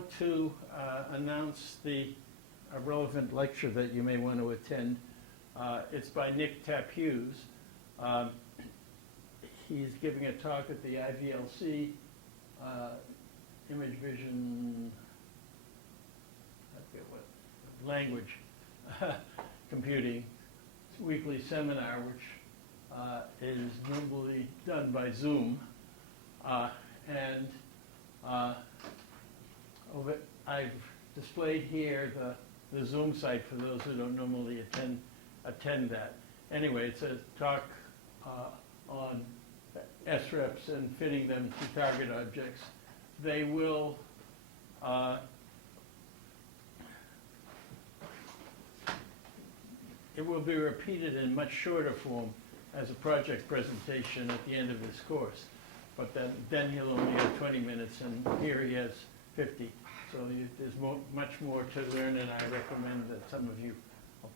want to announce the relevant lecture that you may want to attend. It's by Nick Tapp-Hughes. He's giving a talk at the IVLC Image Vision, I forget what language, computing weekly seminar, which is normally done by Zoom. I've displayed here the Zoom site for those who don't normally attend that. Anyway, it's a talk on SREPs and fitting them to target objects. They will it will be repeated in much shorter form as a project presentation at the end of this course. But then he'll only have 20 minutes, and here he has 50. So there's much more to learn, and I recommend that some of you,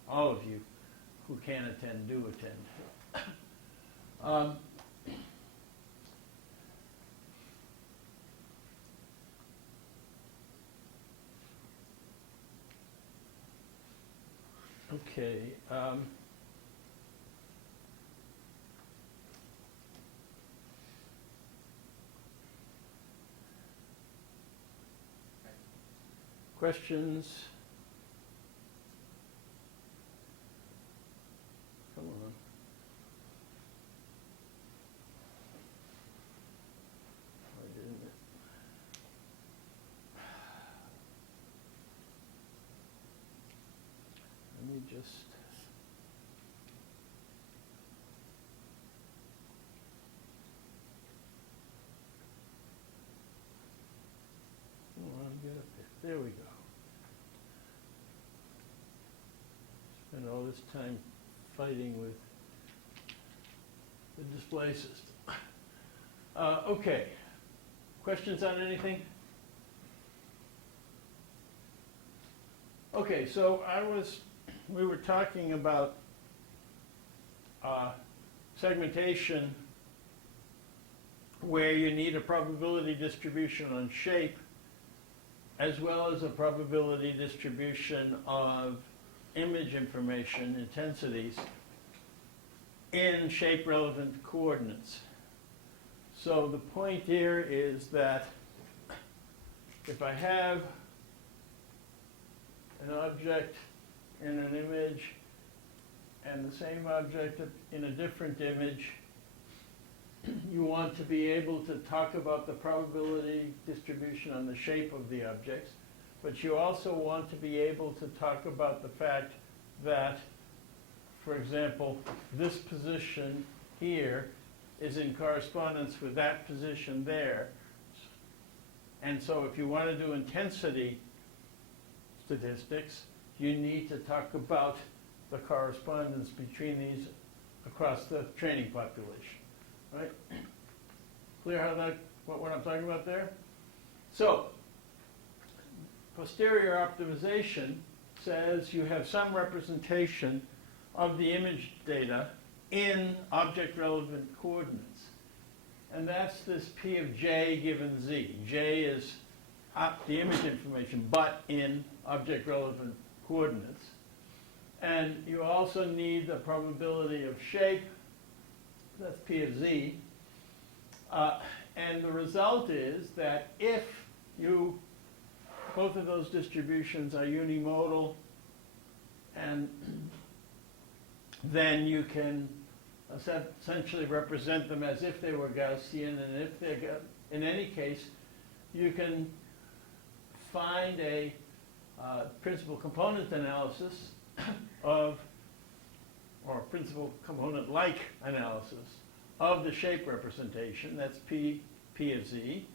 all of you, who can attend, do attend. Okay. Questions? Come on. Why didn't it? Let me just. Come on, get up there. There we go. Spend all this time fighting with the display system. Okay. Questions on anything? Okay, so we were talking about segmentation where you need a probability distribution on shape as well as a probability distribution of image information, intensities, in shape-relevant coordinates. So the point here is that if I have an object in an image and the same object in a different image, you want to be able to talk about the probability distribution on the shape of the objects. But you also want to be able to talk about the fact that, for example, this position here is in correspondence with that position there. And so if you want to do intensity statistics, you need to talk about the correspondence between these across the training population. Right? Clear how what I'm talking about there? So, posterior optimization says you have some representation of the image data in object-relevant coordinates. And that's this P of J given Z. J is the image information, but in object-relevant coordinates. And you also need the probability of shape. That's P of Z. And the result is that if both of those distributions are unimodal, and then you can essentially represent them as if they were Gaussian, and if they're, in any case, you can find a principal component analysis or principal component-like analysis of the shape representation. That's P of Z.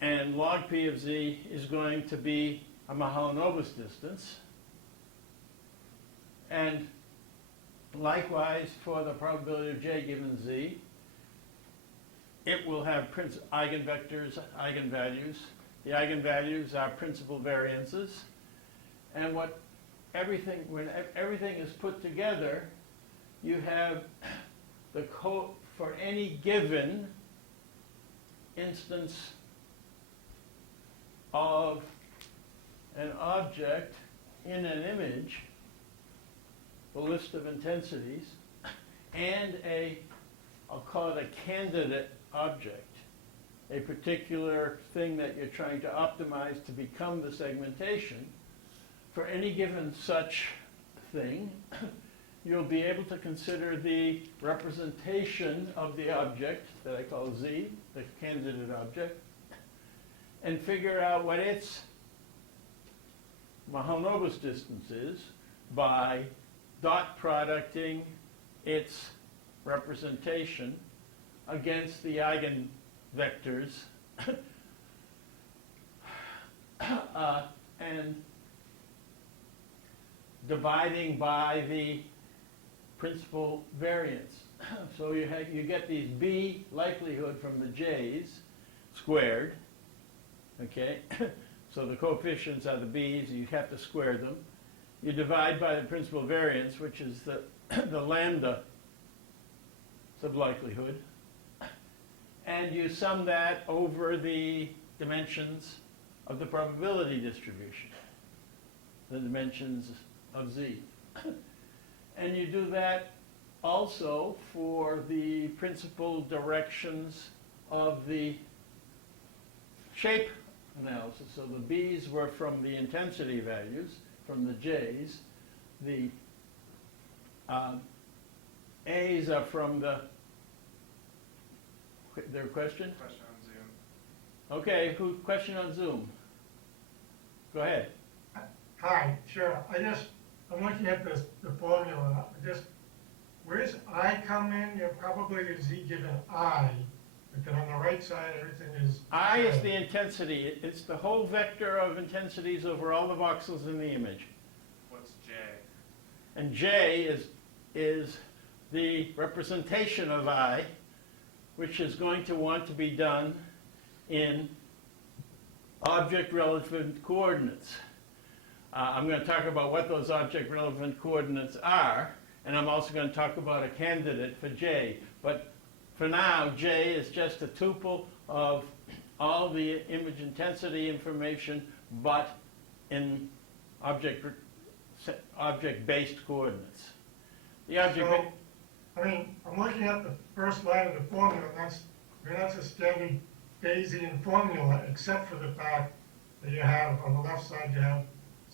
And log P of Z is going to be a Mahalanobis distance. And likewise, for the probability of J given Z, it will have eigenvectors, eigenvalues. The eigenvalues are principal variances. And when everything is put together, you have the code for any given instance of an object in an image, the list of intensities, and I'll call it a candidate object, a particular thing that you're trying to optimize to become the segmentation. For any given such thing, you'll be able to consider the representation of the object that I call Z, the candidate object, and figure out what its Marchenko-Pastur distance is by dot producting its representation against the eigenvectors and dividing by the principal variance. So you get these B likelihood from the J's squared, okay? So the coefficients are the B's, you have to square them. You divide by the principal variance, which is the lambda sublikelihood, and you sum that over the dimensions of the probability distribution, the dimensions of Z. And you do that also for the principal directions of the shape analysis. So the B's were from the intensity values, from the J's. The A's are from the, their question? Question on Zoom. Okay, question on Zoom? Go ahead. Hi, sure. I'm looking at the formula. Where does I come in? You're probably a Z given I, but then on the right side, everything is I is the intensity. It's the whole vector of intensities over all the voxels in the image. What's J? And J is the representation of I, which is going to want to be done in object relevant coordinates. I'm going to talk about what those object relevant coordinates are, and I'm also going to talk about a candidate for J. But for now, J is just a tuple of all the image intensity information, but in object-based coordinates. The object. I'm looking at the first line of the formula, and that's a standard Bayesian formula, except for the fact that you have, on the left side, you have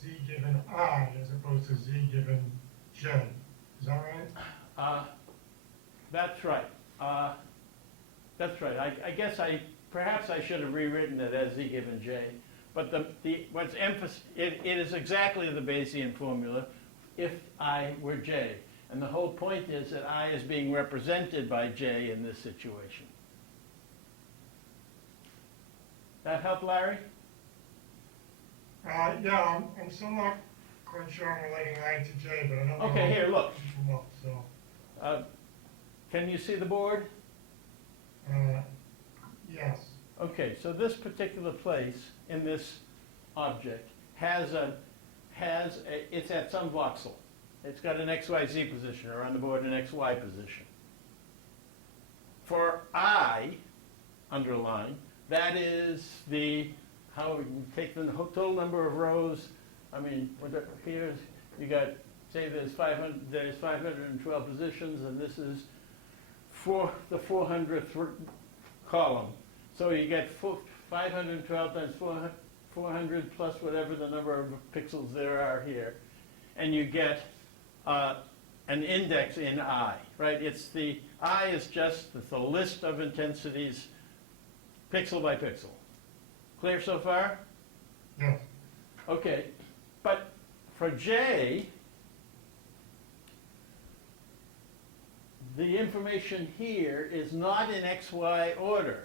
Z given I as opposed to Z given J. Is that right? That's right. That's right. I guess perhaps I should have rewritten it as Z given J. But what's it is exactly the Bayesian formula if I were J. And the whole point is that I is being represented by J in this situation. That help, Larry? Yeah, I'm still not quite sure I'm relating I to J, but I don't know. Okay, here, look. So, Can you see the board? yes. Okay, so this particular place in this object it's at some voxel. It's got an XYZ position, or on the board an XY position. For I, underline, that is how we take the total number of rows. I mean, here's, you got, say there's 512 positions, and this is the 400th column. So you get 512 times 400 plus whatever the number of pixels there are here. And you get an index in I, right? I is just the list of intensities pixel by pixel. Clear so far? Yes. Okay, but for J, the information here is not in XY order.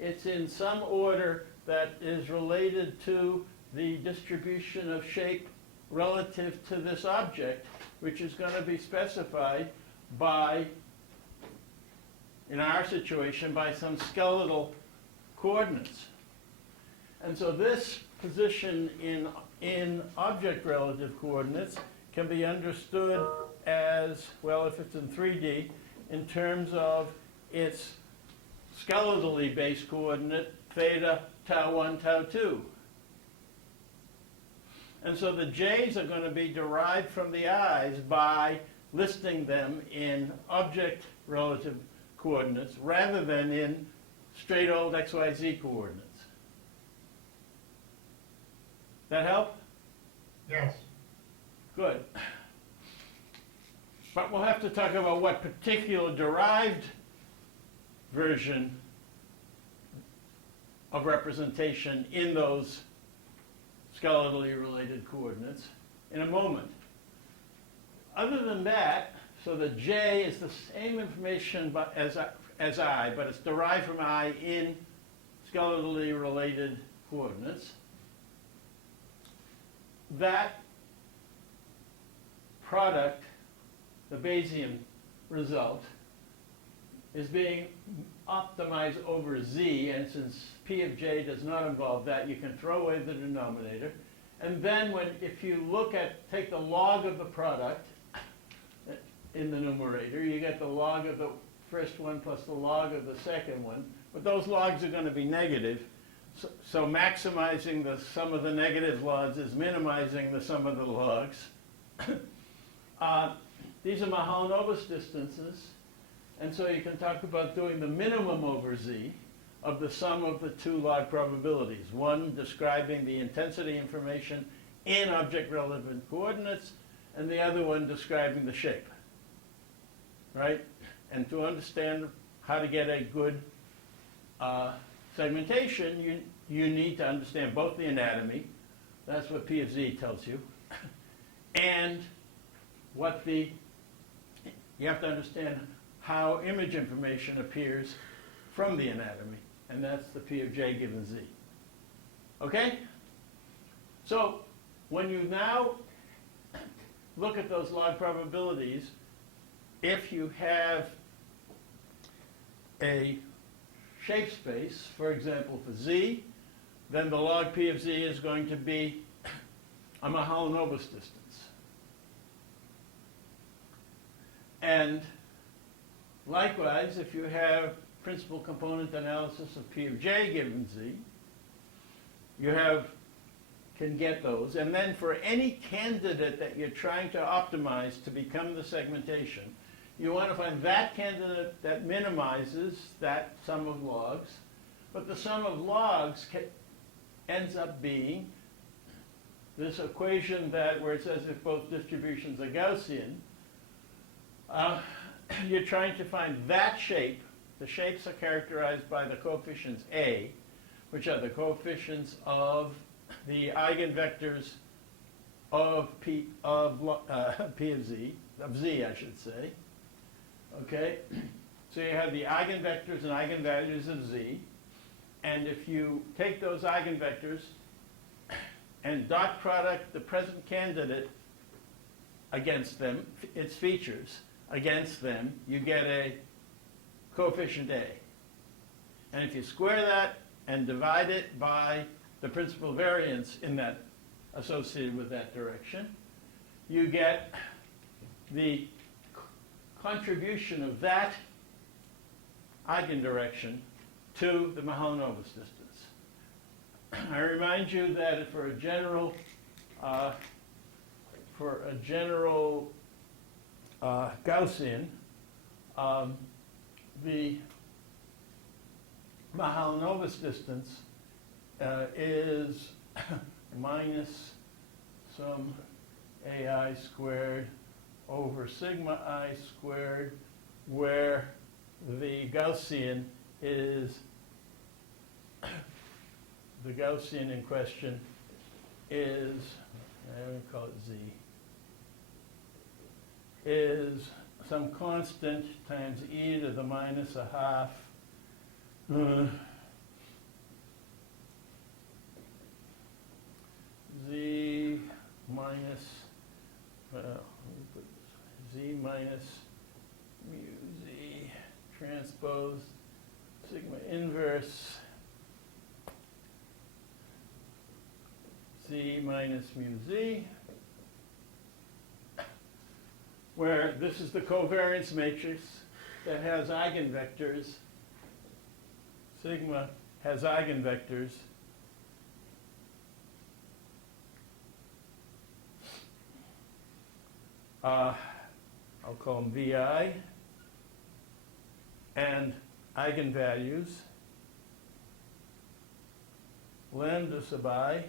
It's in some order that is related to the distribution of shape relative to this object, which is going to be specified by, in our situation, by some skeletal coordinates. And so this position in object relative coordinates can be understood as, well, if it's in 3D, in terms of its skeletally based coordinate, theta, tau 1, tau 2. And so the j's are going to be derived from the i's by listing them in object relative coordinates rather than in straight old xyz coordinates. That help? Yes. Good. But we'll have to talk about what particular derived version of representation in those skeletally related coordinates in a moment. Other than that, so the j is the same information as I, but it's derived from I in skeletally related coordinates. That product, the Bayesian result, is being optimized over z, and since p of j does not involve that, you can throw away the denominator. And then if you take the log of the product in the numerator, you get the log of the first one plus the log of the second one, but those logs are going to be negative, so maximizing the sum of the negative logs is minimizing the sum of the logs. These are Mahalanobis distances, and so you can talk about doing the minimum over z of the sum of the two log probabilities, one describing the intensity information in object relevant coordinates, and the other one describing the shape, right? And to understand how to get a good segmentation, you need to understand both the anatomy, that's what P of Z tells you, and you have to understand how image information appears from the anatomy, and that's the P of J given Z. Okay? So when you now look at those log probabilities, if you have a shape space, for example for Z, then the log P of Z is going to be a Mahalanobis distance. And likewise, if you have principal component analysis of P of J given Z, you can get those. And then for any candidate that you're trying to optimize to become the segmentation, you want to find that candidate that minimizes that sum of logs. But the sum of logs ends up being this equation where it says if both distributions are Gaussian, you're trying to find that shape. The shapes are characterized by the coefficients A, which are the coefficients of the eigenvectors of P of Z, I should say. Okay? So you have the eigenvectors and eigenvalues of Z, and if you take those eigenvectors and dot product the present candidate against them, its features, against them, you get a coefficient A. And if you square that and divide it by the principal variance in that associated with that direction, you get the contribution of that eigendirection to the Mahalanobis distance. I remind you that for a general Gaussian, the Mahalanobis distance is minus some AI squared over sigma I squared, where the Gaussian is, the Gaussian in question is, I'm going to call it Z, is some constant times e to the minus a half Z minus, let me put this, Z minus mu Z transpose sigma inverse Z minus mu Z, where this is the covariance matrix that has eigenvectors. Sigma has eigenvectors I'll call them VI, and eigenvalues, lambda sub I,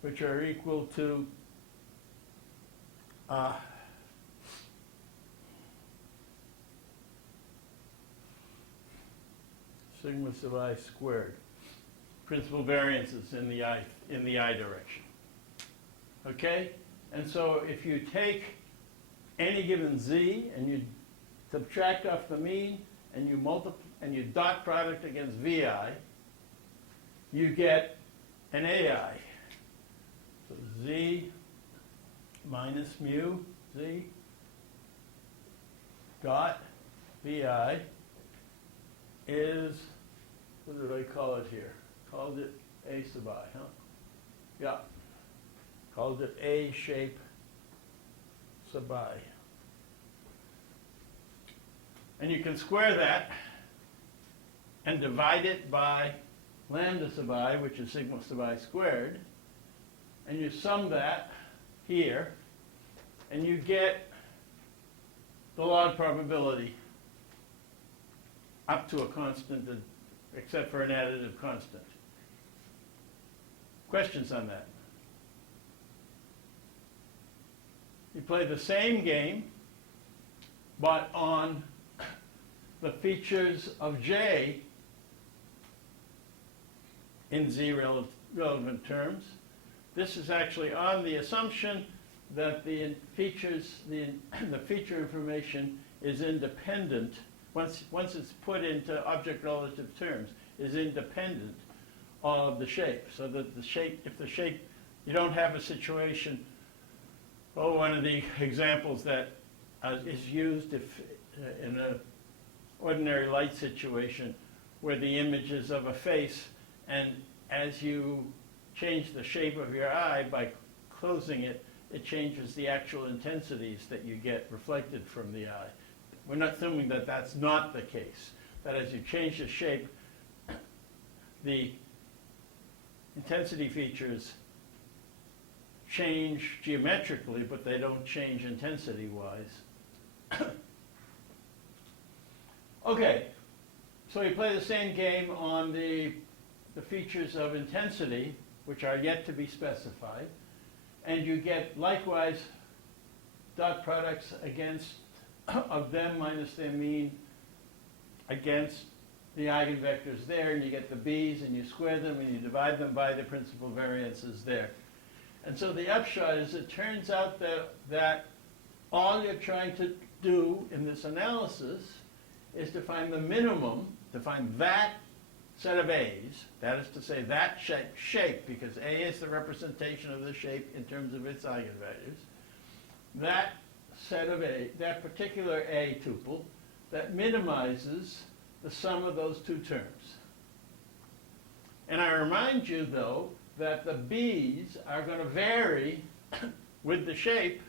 which are equal to sigma sub I squared. Principal variances in the I direction. Okay? And so if you take any given z and you subtract off the mean and you multiply and you dot product against vi, you get an ai. So z minus mu z dot vi is, what did I call it here? Called it a sub I, huh? Yeah. Called it a shape sub I. And you can square that and divide it by lambda sub I, which is sigma sub I squared, and you sum that here, and you get the log probability up to a constant, except for an additive constant. Questions on that? You play the same game, but on the features of J in Z relevant terms. This is actually on the assumption that the features, the feature information is independent, once it's put into object relative terms, is independent of the shape. So that the shape, if the shape, you don't have a situation, one of the examples that is used if in an ordinary light situation where the image is of a face, and as you change the shape of your eye by closing it, it changes the actual intensities that you get reflected from the eye. We're not assuming that that's not the case, that as you change the shape, the intensity features change geometrically, but they don't change intensity-wise. Okay, so you play the same game on the features of intensity, which are yet to be specified, and you get likewise dot products against of them minus their mean against the eigenvectors there, and you get the b's, and you square them, and you divide them by the principal variances there. And so the upshot is it turns out that all you're trying to do in this analysis is to find the minimum, to find that set of A's, that is to say that shape, because A is the representation of the shape in terms of its eigenvalues, that set of A, that particular A tuple, that minimizes the sum of those two terms. And I remind you, though, that the B's are going to vary with the shape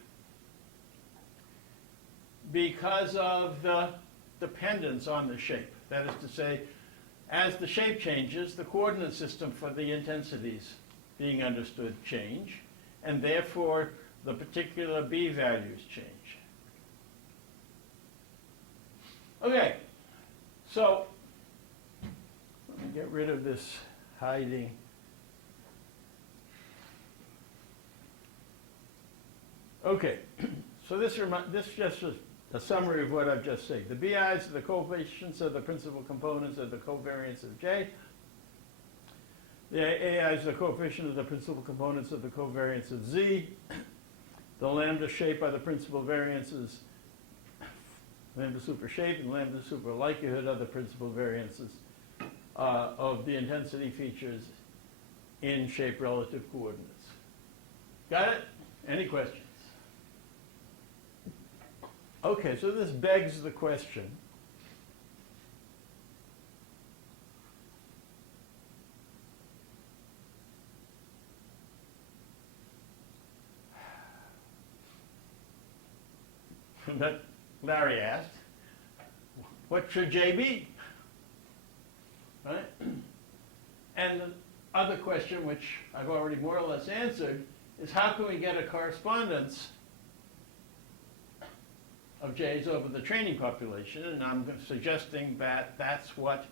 because of the dependence on the shape. That is to say, as the shape changes, the coordinate system for the intensities being understood change, and therefore the particular B values change. Okay, so let me get rid of this hiding. Okay, so this just is a summary of what I've just said. The BIs are the coefficients of the principal components of the covariance of J. The AIs are the coefficient of the principal components of the covariance of Z. The lambda shape are the principal variances, lambda super shape and lambda super likelihood are the principal variances of the intensity features in shape relative coordinates. Got it? Any questions? Okay, so this begs the question, that Larry asked, what should J be? Right? And the other question, which I've already more or less answered, is how can we get a correspondence of j's over the training population, and I'm suggesting that that's what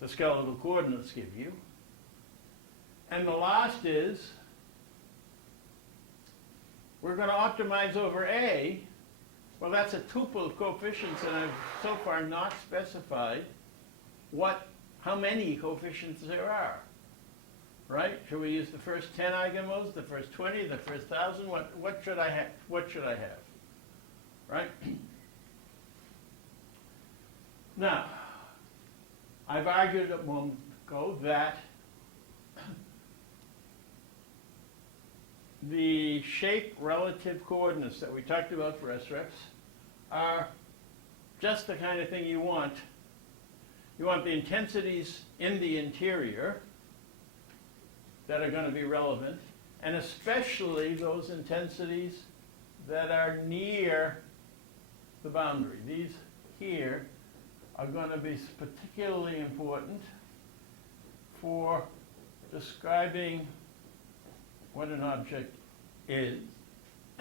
the skeletal coordinates give you. And the last is, we're going to optimize over A. Well, that's a tuple of coefficients, and I've so far not specified how many coefficients there are. Right? Should we use the first 10 eigenmodes, the first 20, the first 1,000? What should I have? What should I have? Right? Now, I've argued a moment ago that the shape relative coordinates that we talked about for SREFs are just the kind of thing you want. You want the intensities in the interior that are going to be relevant, and especially those intensities that are near the boundary. These here are going to be particularly important for describing what an object is,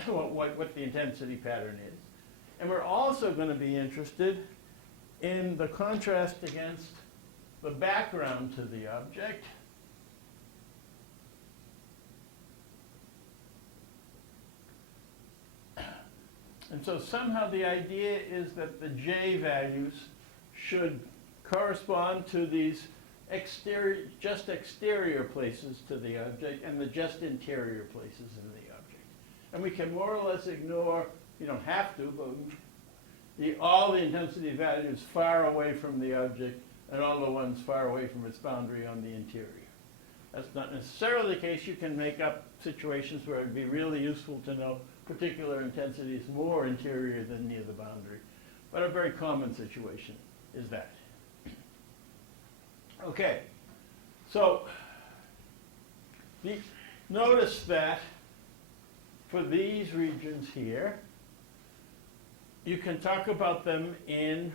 what the intensity pattern is. And we're also going to be interested in the contrast against the background to the object. And so somehow the idea is that the J values should correspond to these just exterior places to the object and the just interior places in the object. And we can more or less ignore, you don't have to, but all the intensity values far away from the object and all the ones far away from its boundary on the interior. That's not necessarily the case. You can make up situations where it would be really useful to know particular intensities more interior than near the boundary. But a very common situation is that. Okay, so notice that for these regions here, you can talk about them in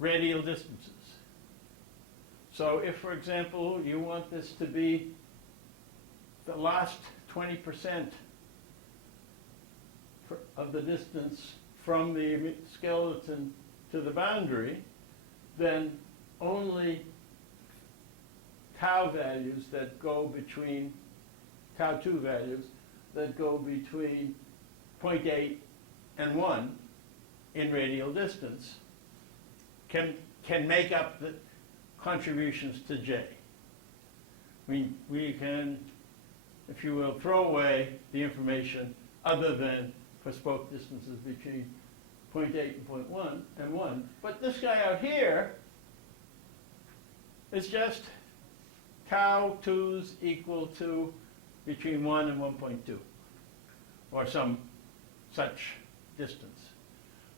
radial distances. So if, for example, you want this to be the last 20% of the distance from the skeleton to the boundary, then only tau values that go between, tau 2 values that go between 0.8 and 1 in radial distance can make up the contributions to J. We can, if you will, throw away the information other than for spoke distances between 0.8 and 0.1 and 1. But this guy out here is just tau 2's equal to between 1 and 1.2, or some such distance.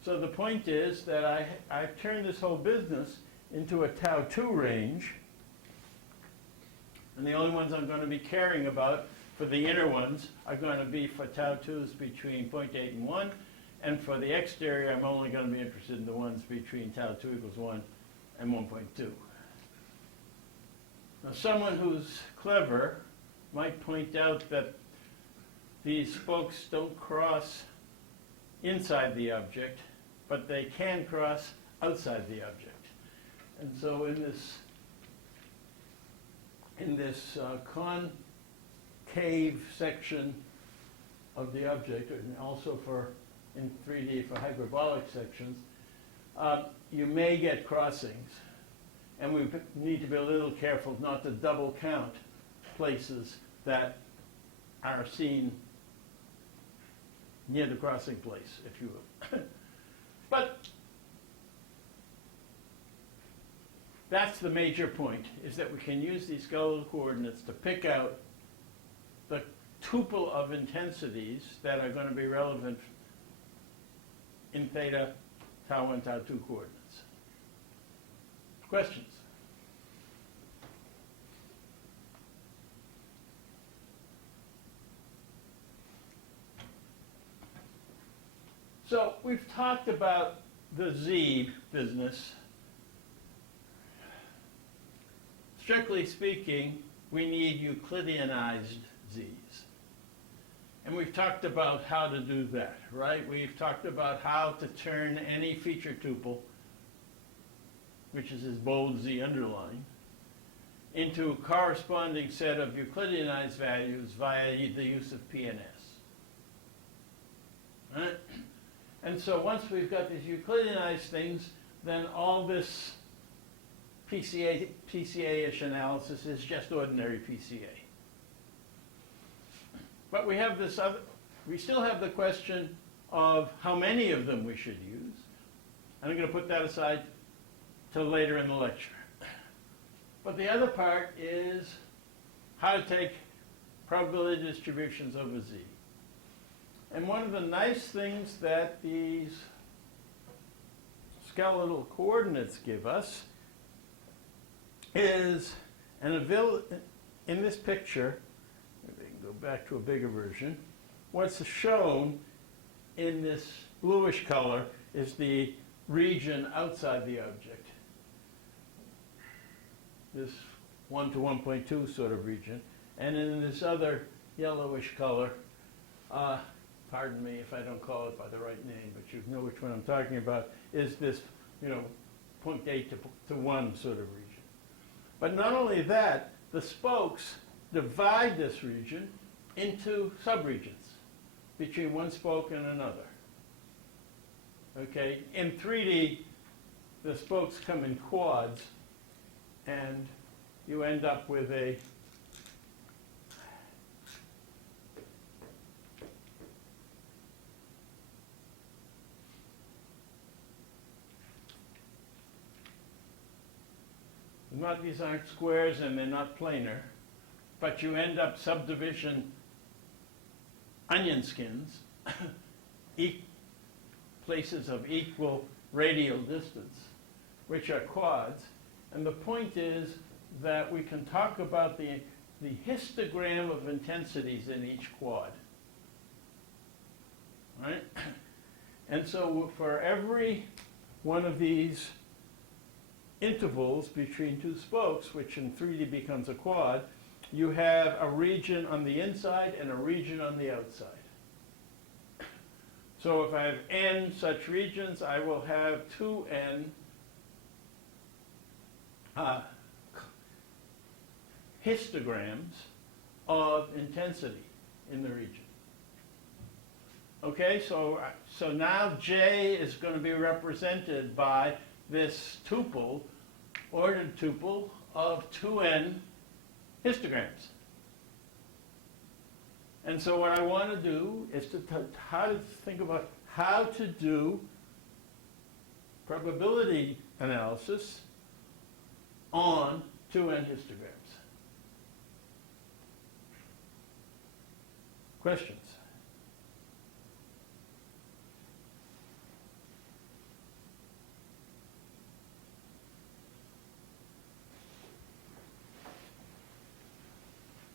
So the point is that I've turned this whole business into a tau 2 range, and the only ones I'm going to be caring about for the inner ones are going to be for tau 2's between 0.8 and 1, and for the exterior I'm only going to be interested in the ones between tau 2 equals 1 and 1.2. Now someone who's clever might point out that these spokes don't cross inside the object, but they can cross outside the object. And so in this concave section of the object, and also in 3D for hyperbolic sections, you may get crossings. And we need to be a little careful not to double count places that are seen near the crossing place, if you will. But that's the major point, is that we can use these skeletal coordinates to pick out the tuple of intensities that are going to be relevant in theta, tau 1, tau 2 coordinates. Questions? So we've talked about the Z business. Strictly speaking, we need Euclideanized Z's. And we've talked about how to do that, right? We've talked about how to turn any feature tuple, which is this bold Z underline, into a corresponding set of Euclideanized values via the use of P and S. Right? And so once we've got these Euclideanized things, then all this PCA-ish analysis is just ordinary PCA. But we have this other, we still have the question of how many of them we should use. And I'm going to put that aside till later in the lecture. But the other part is how to take probability distributions over Z. And one of the nice things that these skeletal coordinates give us is an ability, in this picture, maybe I can go back to a bigger version, what's shown in this bluish color is the region outside the object. This 1 to 1.2 sort of region. And in this other yellowish color, pardon me if I don't call it by the right name, but you know which one I'm talking about, is this, 0.8 to 1 sort of region. But not only that, the spokes divide this region into subregions between one spoke and another. Okay, in 3D, the spokes come in quads, and you end up with a these aren't squares and they're not planar, but you end up subdivision onion skins, places of equal radial distance, which are quads. And the point is that we can talk about the histogram of intensities in each quad. Right? And so for every one of these intervals between two spokes, which in 3D becomes a quad, you have a region on the inside and a region on the outside. So if I have n such regions, I will have 2n histograms of intensity in the region. Okay, so now J is going to be represented by this tuple, ordered tuple of 2n histograms. And so what I want to do is to think about how to do probability analysis on 2n histograms. Questions?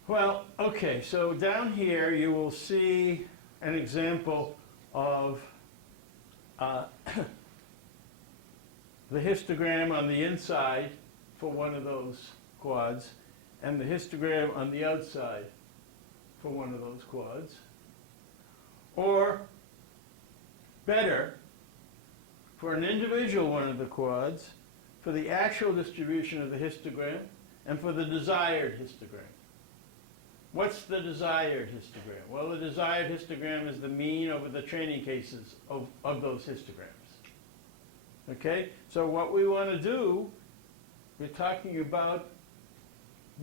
Well, okay, so down here you will see an example of the histogram on the inside for one of those quads and the histogram on the outside for one of those quads. Or better, for an individual one of the quads, for the actual distribution of the histogram and for the desired histogram. What's the desired histogram? Well, the desired histogram is the mean over the training cases of those histograms. Okay? So what we want to do, we're talking about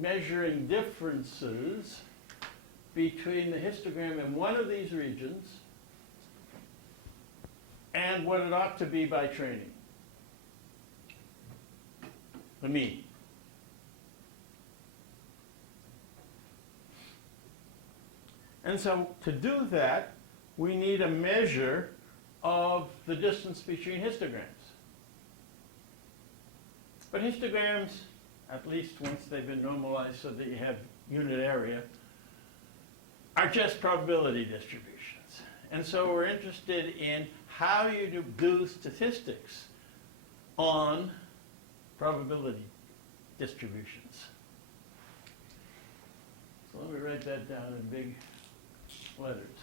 measuring differences between the histogram in one of these regions and what it ought to be by training. The mean. And so to do that, we need a measure of the distance between histograms. But histograms, at least once they've been normalized so that you have unit area, are just probability distributions. And so we're interested in how you do statistics on probability distributions. So let me write that down in big letters.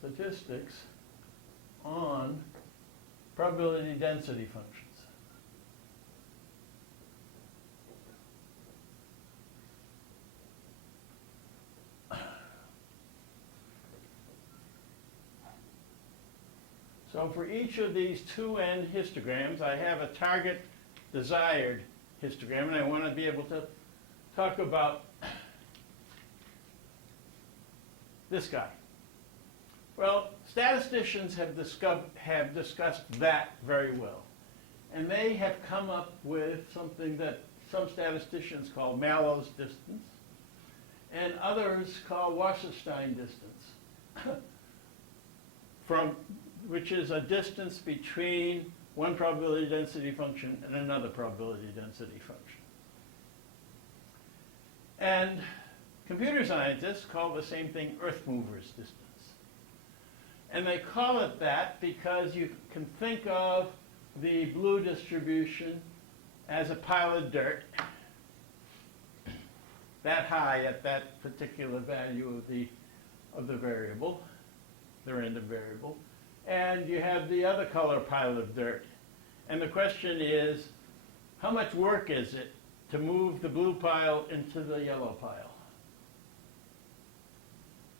Statistics on probability density functions. So for each of these two end histograms, I have a target desired histogram, and I want to be able to talk about this guy. Well, statisticians have discussed that very well. And they have come up with something that some statisticians call Mallow's distance, and others call Wasserstein distance, which is a distance between one probability density function and another probability density function. And computer scientists call the same thing earth mover's distance. And they call it that because you can think of the blue distribution as a pile of dirt that high at that particular value of the variable, the random variable. And you have the other color pile of dirt. And the question is, how much work is it to move the blue pile into the yellow pile?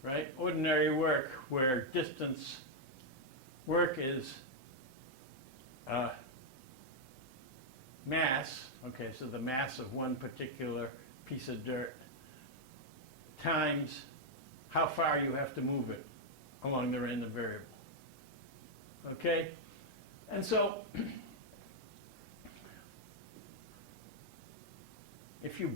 Right? Ordinary work where distance work is mass, okay, so the mass of one particular piece of dirt times how far you have to move it along the random variable. Okay? And so if you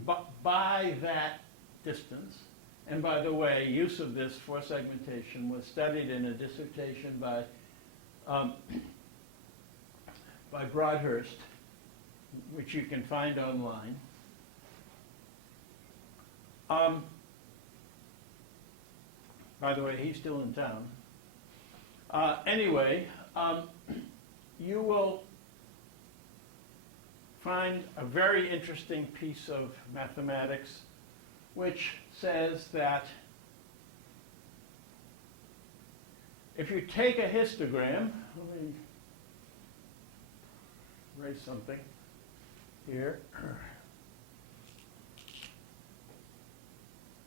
buy that distance, and by the way, use of this for segmentation was studied in a dissertation by Broadhurst, which you can find online. By the way, he's still in town. Anyway, you will find a very interesting piece of mathematics which says that if you take a histogram, let me erase something here.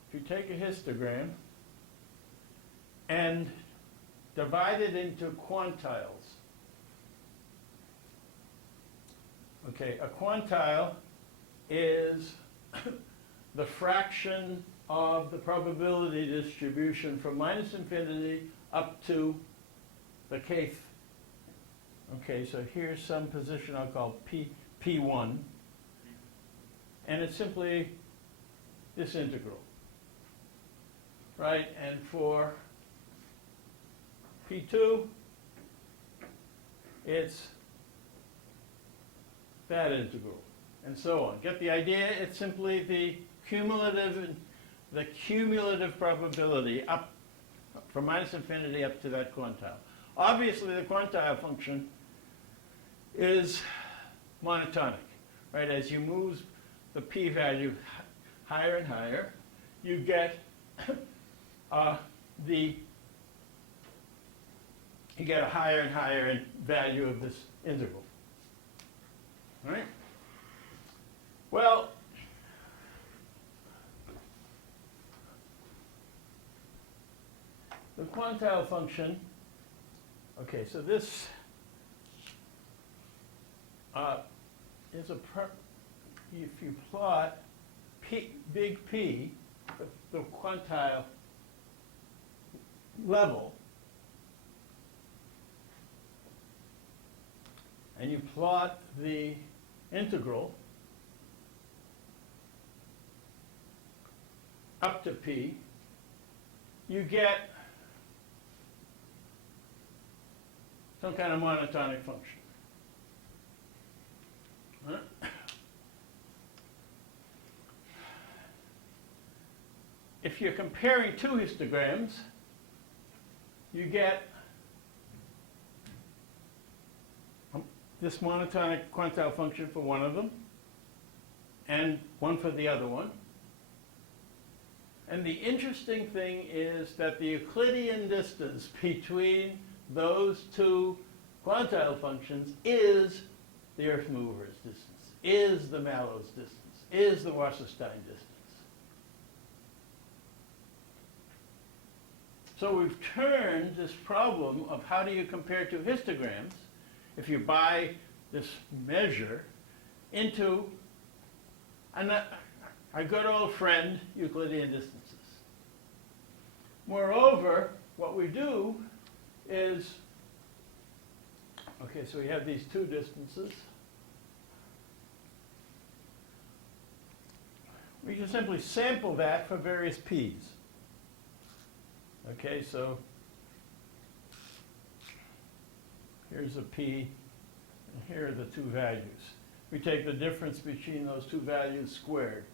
If you take a histogram and divide it into quantiles. Okay, a quantile is the fraction of the probability distribution from minus infinity up to the kth. Okay, so here's some position I'll call P1, and it's simply this integral, right? And for P2, it's that integral, and so on. Get the idea? It's simply the cumulative probability up from minus infinity up to that quantile. Obviously, the quantile function is monotonic, right? As you move the p-value higher and higher, you get you get a higher and higher value of this integral, right? Well, the quantile function, okay, so this is if you plot big P, the quantile level, and you plot the integral up to P, you get some kind of monotonic function. Huh? If you're comparing two histograms, you get this monotonic quantile function for one of them and one for the other one. And the interesting thing is that the Euclidean distance between those two quantile functions is the earth mover's distance, is the Mallow's distance, is the Wasserstein distance. So we've turned this problem of how do you compare two histograms, if you buy this measure, into a good old friend, Euclidean distances. Moreover, what we do is, okay, so we have these two distances. We can simply sample that for various p's. Okay, so here's a p, and here are the two values. We take the difference between those two values squared.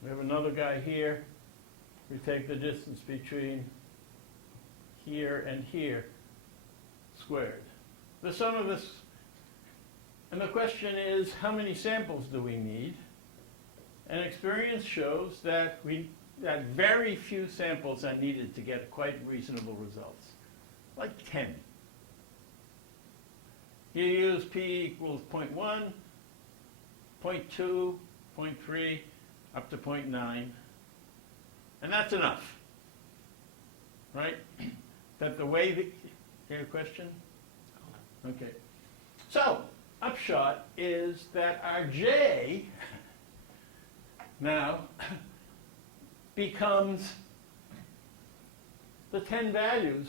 We have another guy here. We take the distance between here and here squared. The sum of this, and the question is, how many samples do we need? And experience shows that very few samples are needed to get quite reasonable results, like 10. You use p equals 0.1, 0.2, 0.3, up to 0.9, and that's enough, right? That the way that, you have a question? Okay. So, upshot is that our J now becomes the 10 values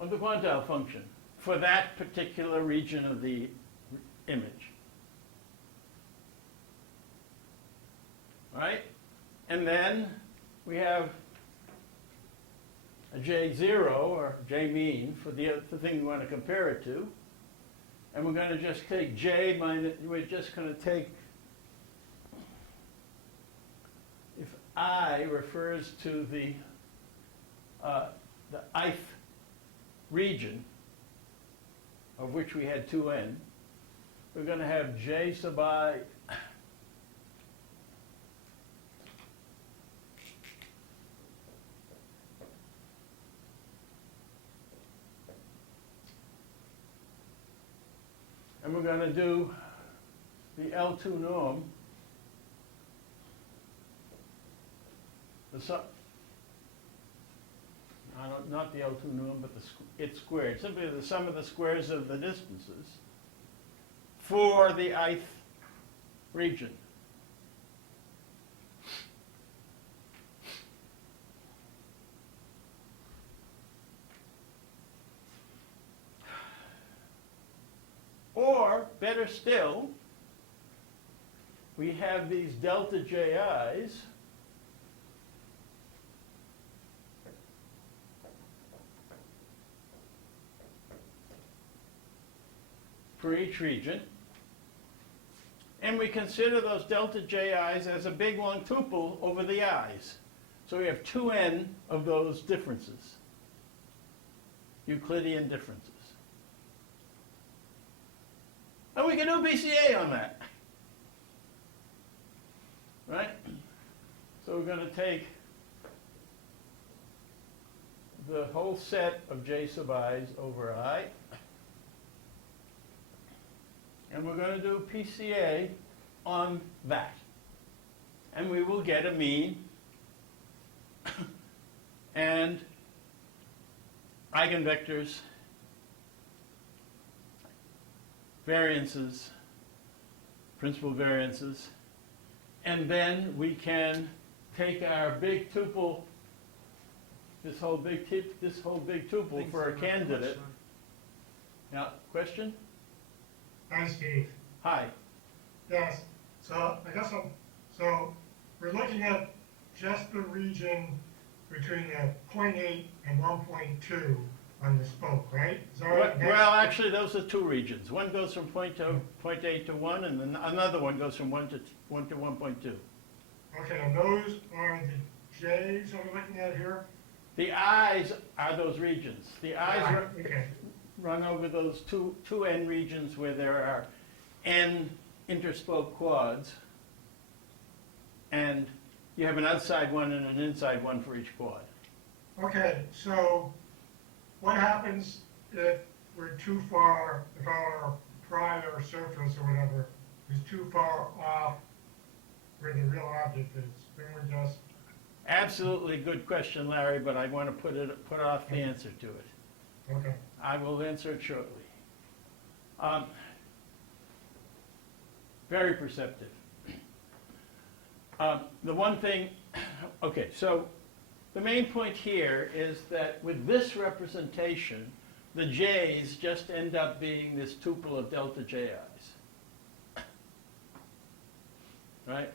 of the quantile function for that particular region of the image. Right? And then we have a J0 or J mean for the thing we want to compare it to. And we're going to just take J minus, we're just going to take, if I refers to the ith region, of which we had 2n, we're going to have J sub I and we're going to do the L2 norm, not the L2 norm, but it's squared, simply the sum of the squares of the distances for the ith region. Or, better still, we have these delta JIs for each region, and we consider those delta JIs as a big long tuple over the i's. So we have 2n of those differences, Euclidean differences. And we can do BCA on that, right? So we're going to take the whole set of J sub i's over I, and we're going to do PCA on that. And we will get a mean and eigenvectors, variances, principal variances, and then we can take our big tuple, this whole big tuple for a candidate. Yeah, question? Hi, Steve. Hi. Yes, so I guess so we're looking at just the region between 0.8 and 1.2 on the spoke, right? Is that right? Well, actually, those are two regions. One goes from 0.8 to 1, and then another one goes from 1 to 1.2. Okay, and those are the J's that we're looking at here? The i's are those regions. The i's Okay. run over those two n regions where there are n interspoke quads, and you have an outside one and an inside one for each quad. Okay, so what happens if we're too far, if our prior surface or whatever is too far off where the real object is? Then we just, Absolutely good question, Larry, but I want to put off the answer to it. okay, I will answer it shortly. Very perceptive. The one thing, okay, so the main point here is that with this representation, the j's just end up being this tuple of delta ji's. Right?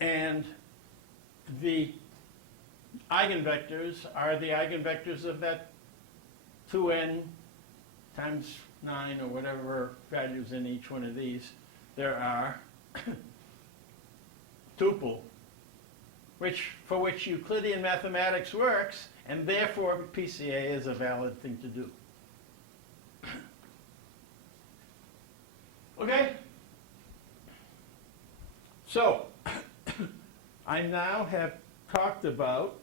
And the eigenvectors are the eigenvectors of that 2n times 9 or whatever values in each one of these there are, tuple, for which Euclidean mathematics works, and therefore PCA is a valid thing to do. Okay? So, I now have talked about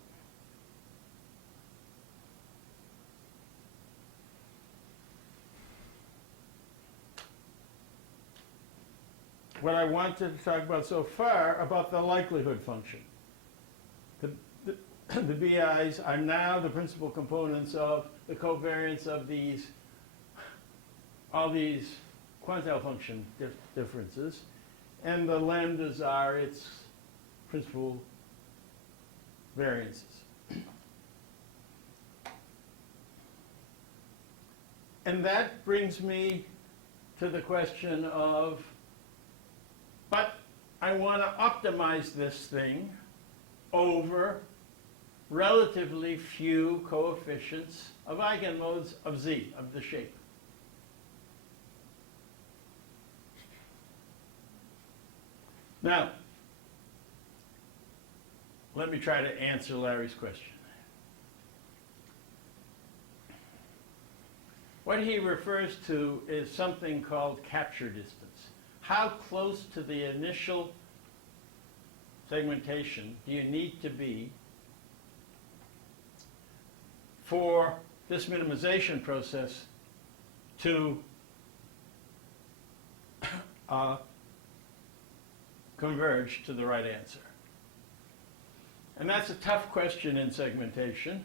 what I wanted to talk about so far about the likelihood function. The BIs are now the principal components of the covariance of these, all these quantile function differences, and the lambdas are its principal variances. And that brings me to the question of, but I want to optimize this thing over relatively few coefficients of eigenmodes of Z, of the shape. Now, let me try to answer Larry's question. What he refers to is something called capture distance. How close to the initial segmentation do you need to be for this minimization process to converge to the right answer? And that's a tough question in segmentation.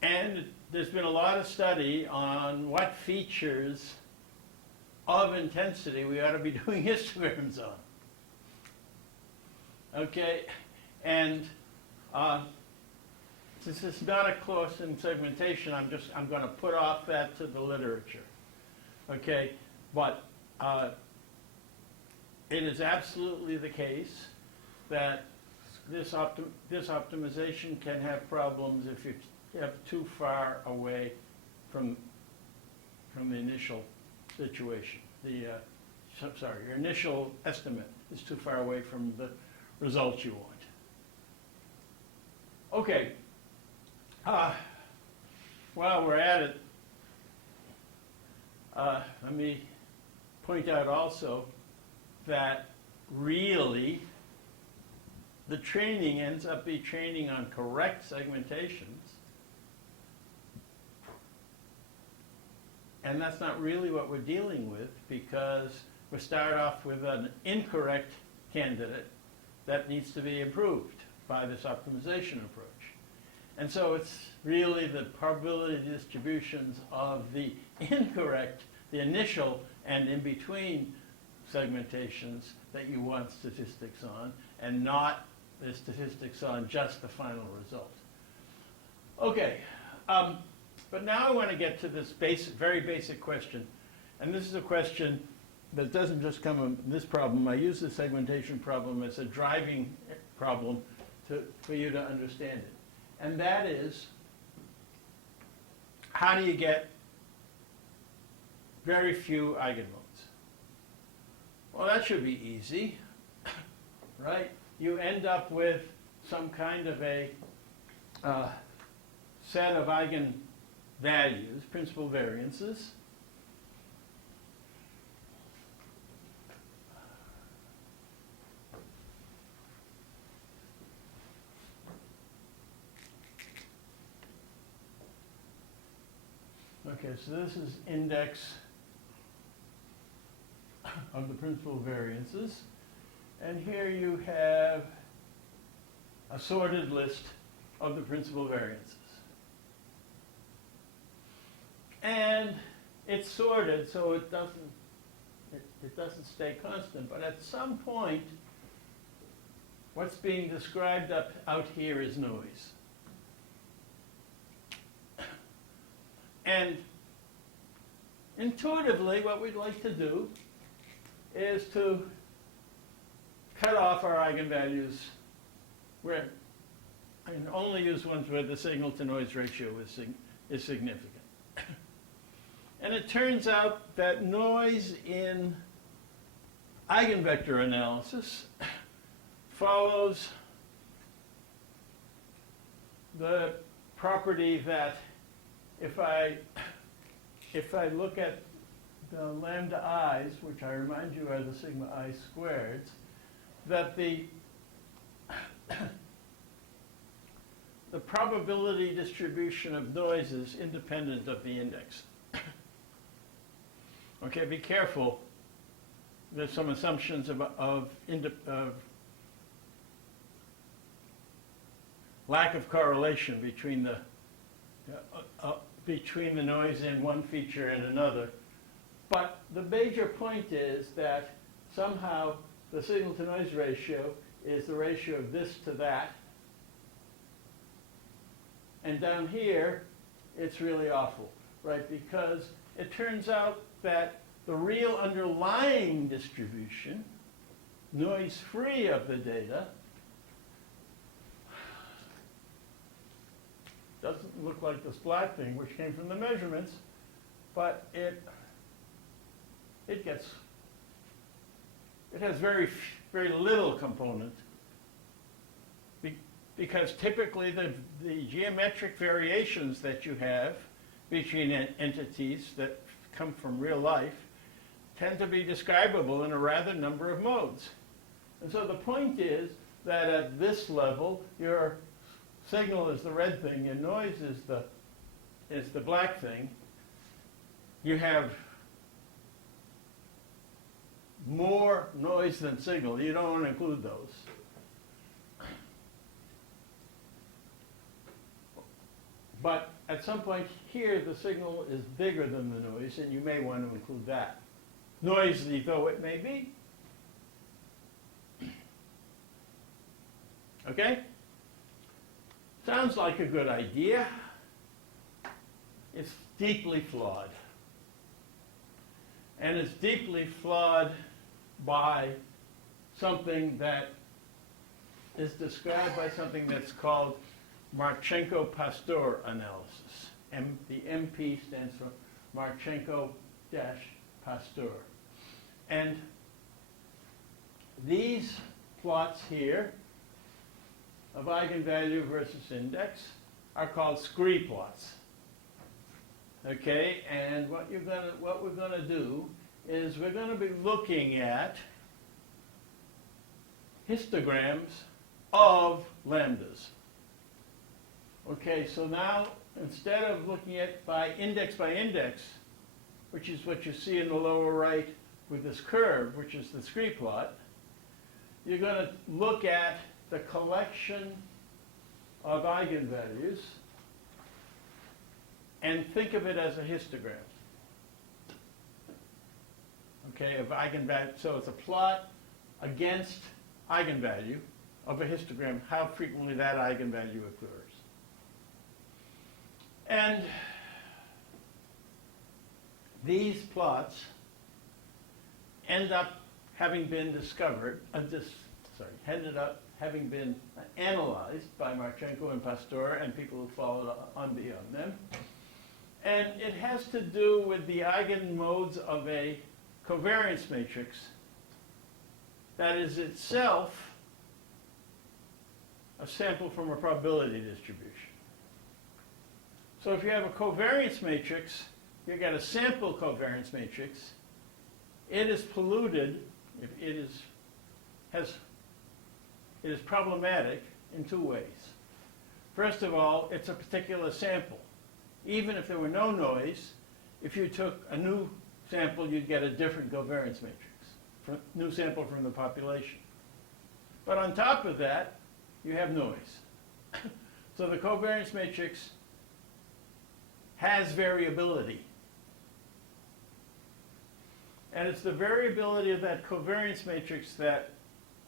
And there's been a lot of study on what features of intensity we ought to be doing histograms on. Okay, and since it's not a course in segmentation, I'm going to put off that to the literature. Okay, but it is absolutely the case that this optimization can have problems if you have too far away from the initial situation. Your initial estimate is too far away from the results you want. Okay. While we're at it, let me point out also that really the training ends up being training on correct segmentations. And that's not really what we're dealing with, because we start off with an incorrect candidate that needs to be improved by this optimization approach. And so it's really the probability distributions of the incorrect, the initial and in between segmentations that you want statistics on, and not the statistics on just the final result. Okay. But now I want to get to this very basic question. And this is a question that doesn't just come from this problem. I use the segmentation problem as a driving problem for you to understand it. And that is, how do you get very few eigenmodes? Well, that should be easy, right? You end up with some kind of a set of eigenvalues, principal variances, Okay, so this is index of the principal variances. And here you have a sorted list of the principal variances. And it's sorted so it doesn't stay constant, but at some point, what's being described out here is noise. And intuitively, what we'd like to do is to cut off our eigenvalues where, and only use ones where the signal-to-noise ratio is significant. And it turns out that noise in eigenvector analysis follows the property that if I look at the lambda i's, which I remind you are the sigma I squareds, that the probability distribution of noise is independent of the index. Okay, be careful. There's some assumptions of lack of correlation between the noise in one feature and another. But the major point is that somehow the signal-to-noise ratio is the ratio of this to that. And down here, it's really awful, right? Because it turns out that the real underlying distribution, noise-free of the data, doesn't look like this black thing, which came from the measurements, but it has very little component, because typically the geometric variations that you have between entities that come from real life tend to be describable in a rather number of modes. And so the point is that at this level, your signal is the red thing, and noise is the black thing. You have more noise than signal. You don't want to include those. But at some point here, the signal is bigger than the noise, and you may want to include that, noisy though it may be. Okay? Sounds like a good idea. It's deeply flawed. And it's deeply flawed by something that is described by something that's called Marchenko-Pastur analysis. The MP stands for Marchenko-Pastur. And these plots here of eigenvalue versus index are called scree plots. Okay, and what we're gonna do is we're gonna be looking at histograms of lambdas. Okay, so now instead of looking at by index, which is what you see in the lower right with this curve, which is the scree plot, you're going to look at the collection of eigenvalues and think of it as a histogram. Okay, of eigenvalue. So it's a plot against eigenvalue of a histogram, how frequently that eigenvalue occurs. And these plots end up having been ended up having been analyzed by Marchenko and Pastur and people who followed on beyond them. And it has to do with the eigenmodes of a covariance matrix that is itself a sample from a probability distribution. So if you have a covariance matrix, you get a sample covariance matrix. It is polluted. It is problematic in two ways. First of all, it's a particular sample. even if there were no noise, if you took a new sample, you'd get a different covariance matrix, new sample from the population. But on top of that, you have noise. So the covariance matrix has variability. And it's the variability of that covariance matrix that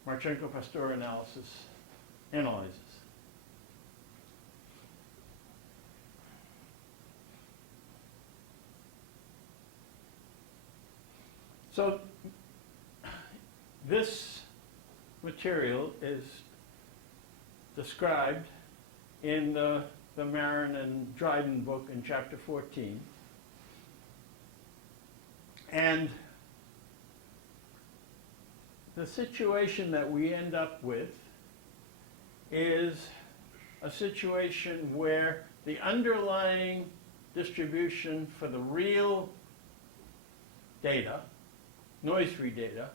Marchenko-Pastur analysis analyzes. So this material is described in the Marin and Dryden book in chapter 14. And the situation that we end up with is a situation where the underlying distribution for the real data, noise-free data,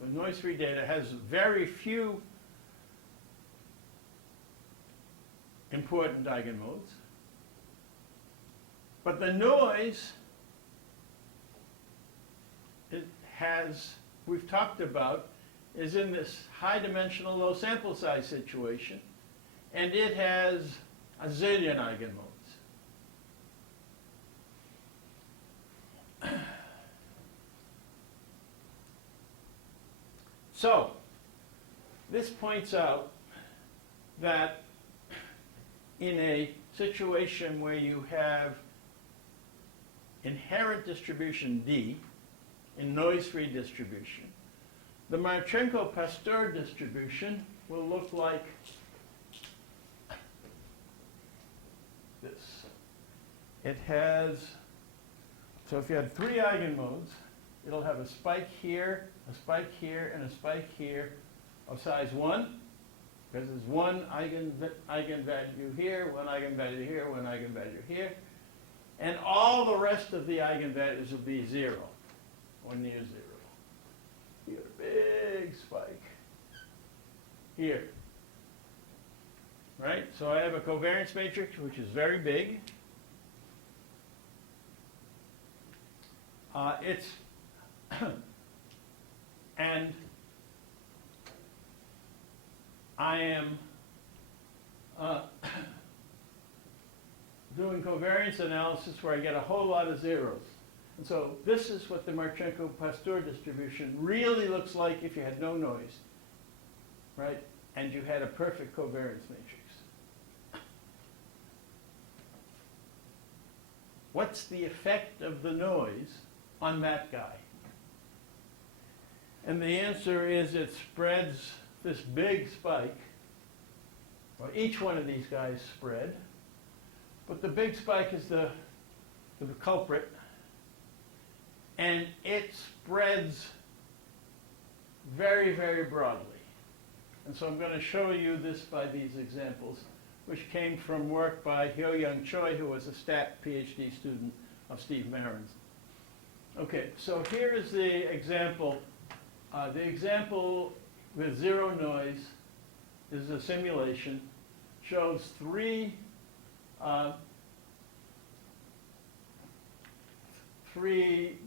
the noise-free data has very few important eigenmodes, but the noise it has, we've talked about, is in this high-dimensional, low sample size situation, and it has a zillion eigenmodes. So, this points out that in a situation where you have inherent distribution D, in noise-free distribution, the Marchenko-Pastur distribution will look like this. It has, so if you had 3 eigenmodes, it'll have a spike here, a spike here, and a spike here of size 1, because there's one eigenvalue here, one eigenvalue here, one eigenvalue here, and all the rest of the eigenvalues will be 0, or near 0. You get a big spike here, right? So I have a covariance matrix which is very big. It's and I am doing covariance analysis where I get a whole lot of zeros. And so this is what the Marchenko-Pastur distribution really looks like if you had no noise, right? And you had a perfect covariance matrix. What's the effect of the noise on that guy? And the answer is it spreads this big spike. Well, each one of these guys spread, but the big spike is the culprit, and it spreads very, very broadly. And so I'm going to show you this by these examples, which came from work by Hyo-Young Choi, who was a stat PhD student of Steve Marin's. Okay, so here is the example. The example with 0 noise is a simulation, shows 3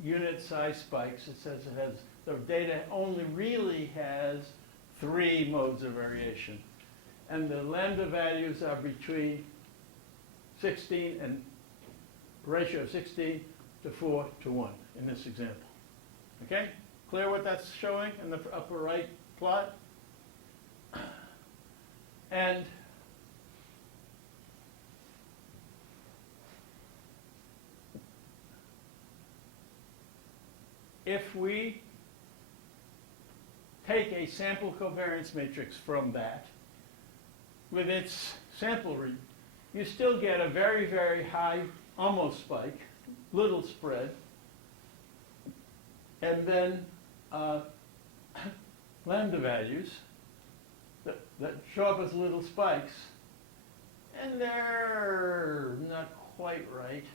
unit size spikes. It says it has, the data only really has 3 modes of variation. And the lambda values are between 16 and ratio of 16 to 4 to 1 in this example. Okay? Clear what that's showing in the upper right plot? And if we take a sample covariance matrix from that, with its sample read, you still get a very, very high, almost spike, little spread, and then lambda values that show up as little spikes, and they're not quite right.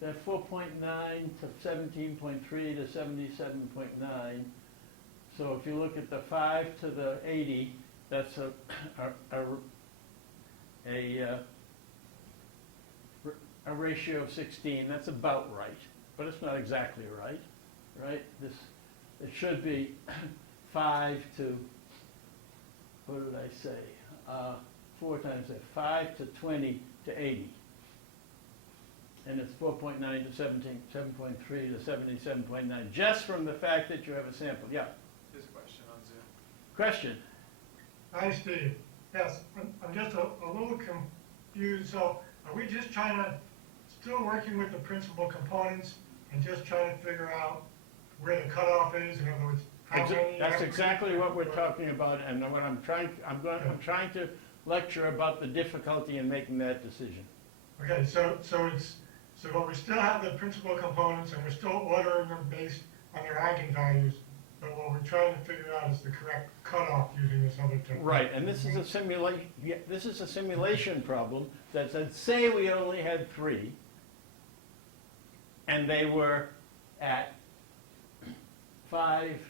They're 4.9 to 17.3 to 77.9. So if you look at the 5 to the 80, that's a ratio of 16, that's about right, but it's not exactly right, right? It should be 5 to, what did I say? 4 times that, 5 to 20 to 80. And it's 4.9 to 17, 7.3 to 77.9, just from the fact that you have a sample. Yeah, His question on Zoom. question? Hi, Steve. Yes, I'm just a little confused. So are we just trying to, still working with the principal components and just trying to figure out where the cutoff is? In other words, how many? That's exactly what we're talking about, and what I'm trying to lecture about the difficulty in making that decision. Okay, but we still have the principal components and we're still ordering them based on their eigenvalues, but what we're trying to figure out is the correct cutoff using this other technique. Right, and this is a simulation. Yeah, this is a simulation problem that said, say we only had 3, and they were at 5,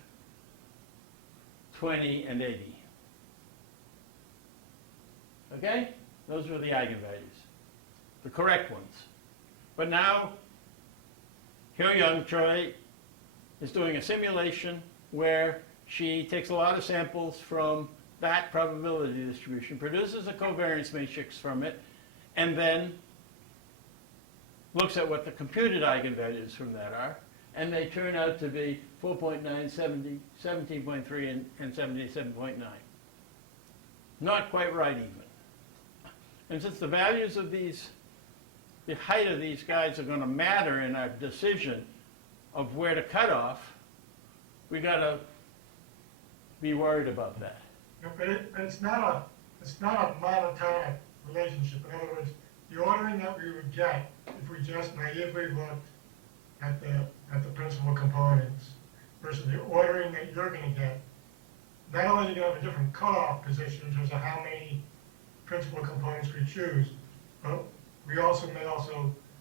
20, and 80. Okay? Those were the eigenvalues, the correct ones. But now, Hyo Young Choi is doing a simulation where she takes a lot of samples from that probability distribution, produces a covariance matrix from it, and then looks at what the computed eigenvalues from that are, and they turn out to be 4.9, 70, 17.3, and 77.9. Not quite right even. And since the values of these, the height of these guys are going to matter in our decision of where to cut off, we got to be worried about that. No, but it's not a monotonic relationship. In other words, the ordering that we would get if we just naively looked at the principal components versus the ordering that you're going to get, not only are you going to have a different cutoff position in terms of how many principal components we choose, but we also may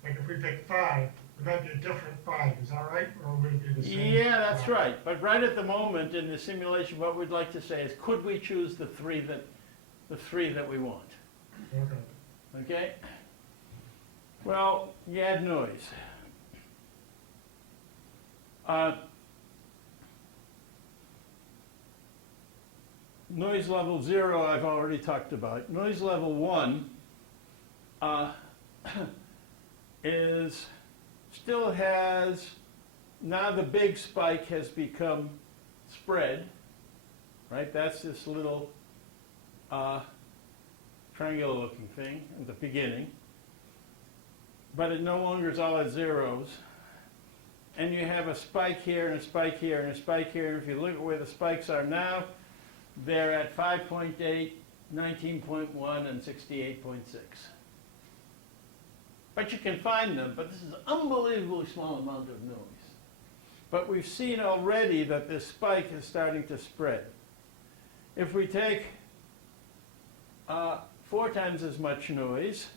like if we pick 5, it might be a different 5. Is that right? Or would it be the same? Yeah, that's right. But right at the moment in the simulation, what we'd like to say is, could we choose the three that we want? Okay. Okay? Well, you add noise. Noise level 0 I've already talked about. Noise level 1 still has, now the big spike has become spread, right? That's this little triangular looking thing at the beginning. But it no longer is all at zeros. And you have a spike here and a spike here and a spike here. And if you look at where the spikes are now, they're at 5.8, 19.1, and 68.6. But you can find them, but this is an unbelievably small amount of noise. But we've seen already that this spike is starting to spread. If we take 4 times as much noise,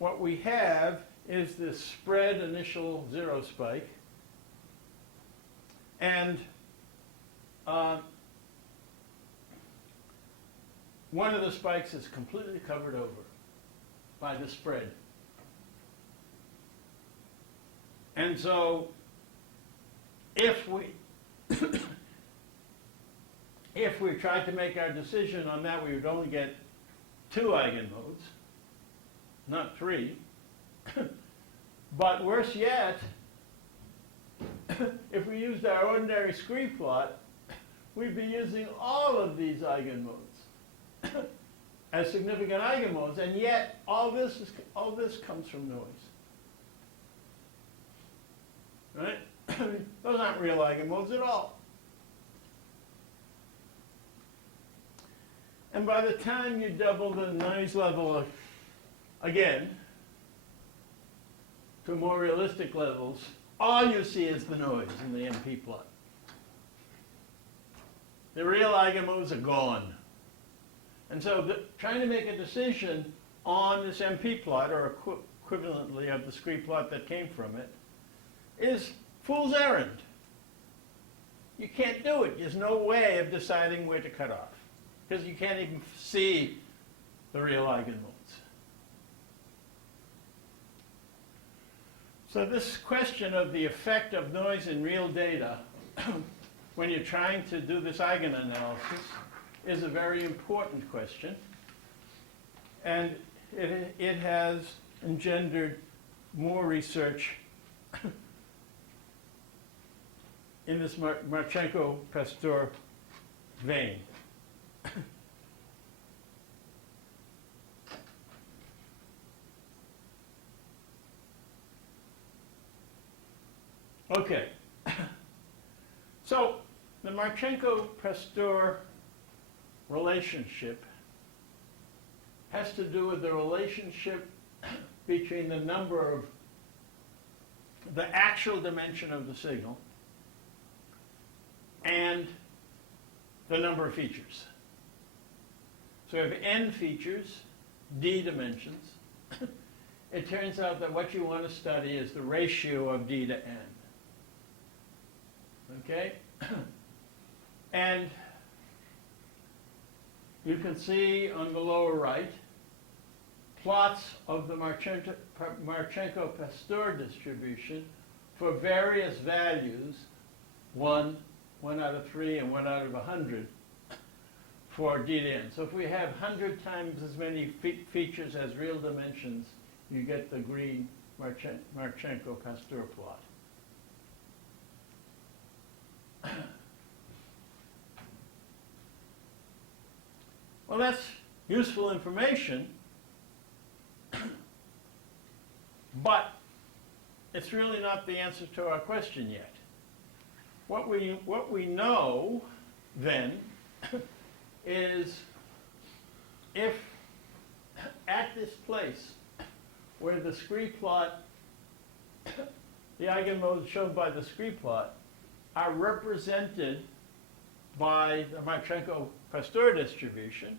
what we have is this spread initial 0 spike, and one of the spikes is completely covered over by the spread. And so if we tried to make our decision on that, we would only get 2 eigenmodes, not 3. But worse yet, if we used our ordinary scree plot, we'd be using all of these eigenmodes as significant eigenmodes, and yet all this comes from noise. Right? Those aren't real eigenmodes at all. And by the time you double the noise level again to more realistic levels, all you see is the noise in the MP plot. The real eigenmodes are gone. And so trying to make a decision on this MP plot, or equivalently of the scree plot that came from it, is fool's errand. You can't do it. There's no way of deciding where to cut off, because you can't even see the real eigenmodes. So this question of the effect of noise in real data when you're trying to do this eigenanalysis is a very important question. And it has engendered more research in this Marchenko-Pastur vein. Okay, so the Marchenko-Pastur relationship has to do with the relationship between the number of the actual dimension of the signal and the number of features. So we have n features, d dimensions. It turns out that what you want to study is the ratio of d to n. Okay? And you can see on the lower right plots of the Marchenko-Pastur distribution for various values, 1 out of 3, and 1 out of 100 for d to n. So if we have 100 times as many features as real dimensions, you get the green Marchenko-Pastur plot. Well, that's useful information, but it's really not the answer to our question yet. What we know then is if at this place where the scree plot, the eigenmodes shown by the scree plot are represented by the Marchenko-Pastur distribution,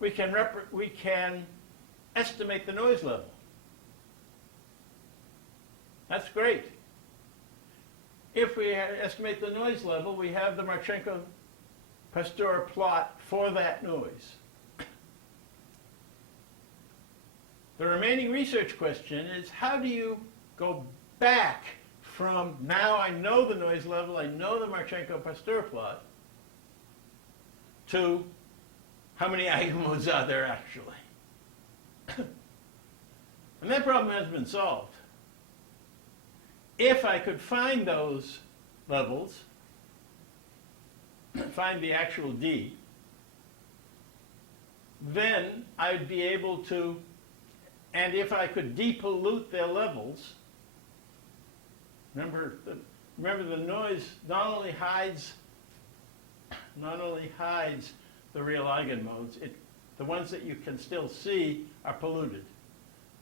we can estimate the noise level. That's great. If we estimate the noise level, we have the Marchenko-Pastur plot for that noise. The remaining research question is, how do you go back from now I know the noise level, I know the Marchenko-Pastur plot, to how many eigenmodes are there actually? And that problem has been solved. If I could find those levels, find the actual D, then I'd be able to, and if I could depollute their levels, remember the noise not only hides the real eigenmodes, the ones that you can still see are polluted.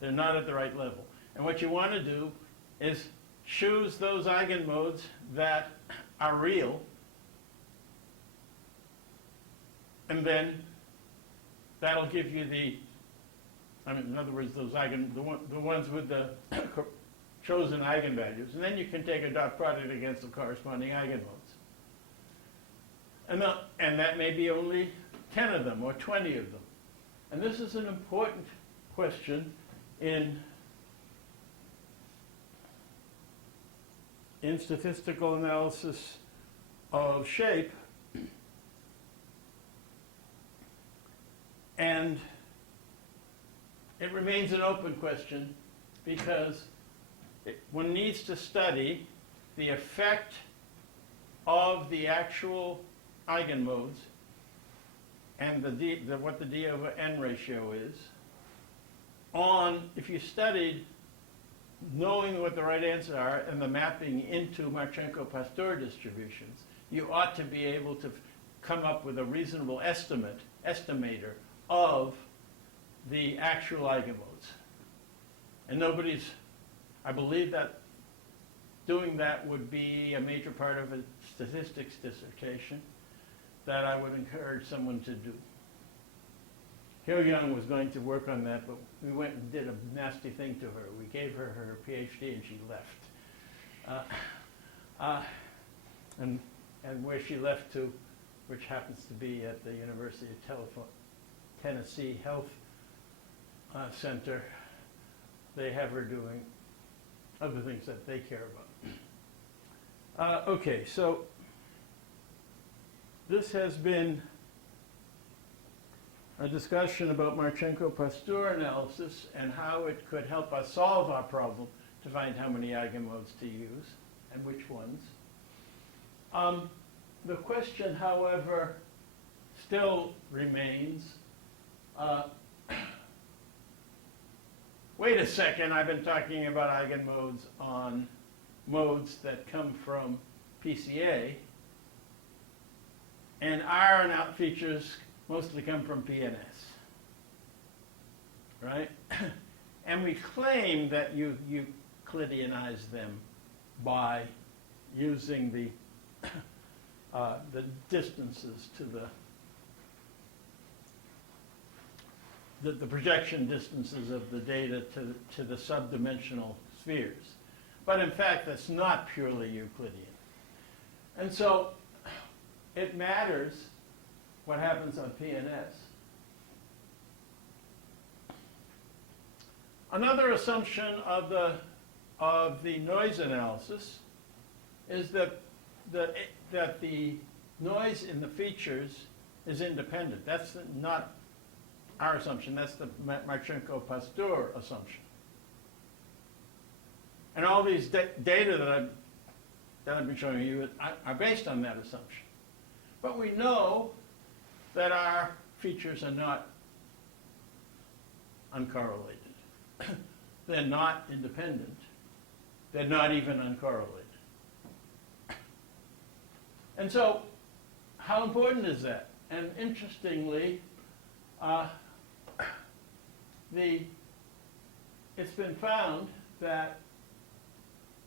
They're not at the right level. And what you want to do is choose those eigenmodes that are real, and then that'll give you in other words, those the ones with the chosen eigenvalues, and then you can take a dot product against the corresponding eigenmodes. And that may be only 10 of them or 20 of them. And this is an important question in statistical analysis of shape. And it remains an open question because one needs to study the effect of the actual eigenmodes and what the d over n ratio is on, if you studied knowing what the right answers are and the mapping into Marchenko-Pastur distributions, you ought to be able to come up with a reasonable estimator of the actual eigenmodes. And I believe that doing that would be a major part of a statistics dissertation that I would encourage someone to do. Hyo Young was going to work on that, but we went and did a nasty thing to her. We gave her her PhD and she left. And where she left to, which happens to be at the University of Tennessee Health Center, they have her doing other things that they care about. Okay, so this has been a discussion about Marchenko-Pastur analysis and how it could help us solve our problem to find how many eigenmodes to use and which ones. The question, however, still remains, wait a second, I've been talking about eigenmodes on modes that come from PCA, and our features mostly come from PNS, right? And we claim that you Euclideanize them by using the distances to the projection distances of the data to the subdimensional spheres. But in fact, that's not purely Euclidean. And so it matters what happens on PNS. Another assumption of the noise analysis is that the noise in the features is independent. That's not our assumption. That's the Marchenko-Pastur assumption. And all these data that I've been showing you are based on that assumption. But we know that our features are not uncorrelated. They're not independent. They're not even uncorrelated. And so, how important is that? And interestingly, it's been found that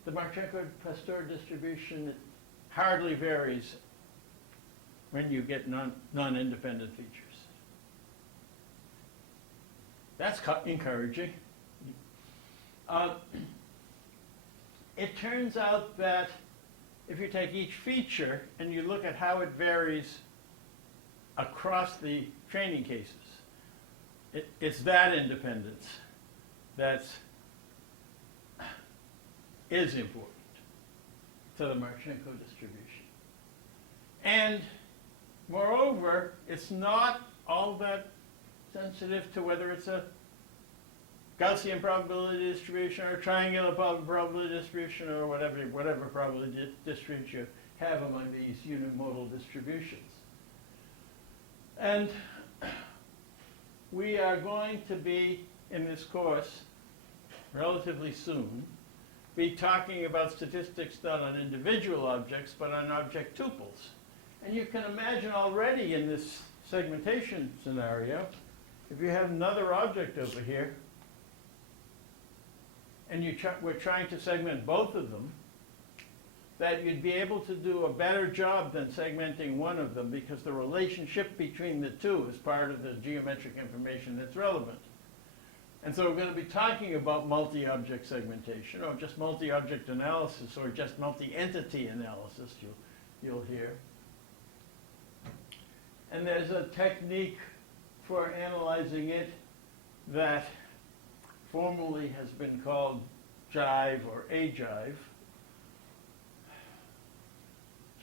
the Marchenko-Pastur distribution hardly varies when you get non-independent features. That's encouraging. It turns out that if you take each feature and you look at how it varies across the training cases, it's that independence that is important to the Marchenko distribution. And moreover, it's not all that sensitive to whether it's a Gaussian probability distribution or triangular probability distribution or whatever probability distribution you have among these unimodal distributions. And we are going to be, in this course, relatively soon, be talking about statistics not on individual objects, but on object tuples. And you can imagine already in this segmentation scenario, if you have another object over here, and we're trying to segment both of them, that you'd be able to do a better job than segmenting one of them because the relationship between the two is part of the geometric information that's relevant. And so we're going to be talking about multi-object segmentation, or just multi-object analysis, or just multi-entity analysis, you'll hear. And there's a technique for analyzing it that formally has been called jive or ajive.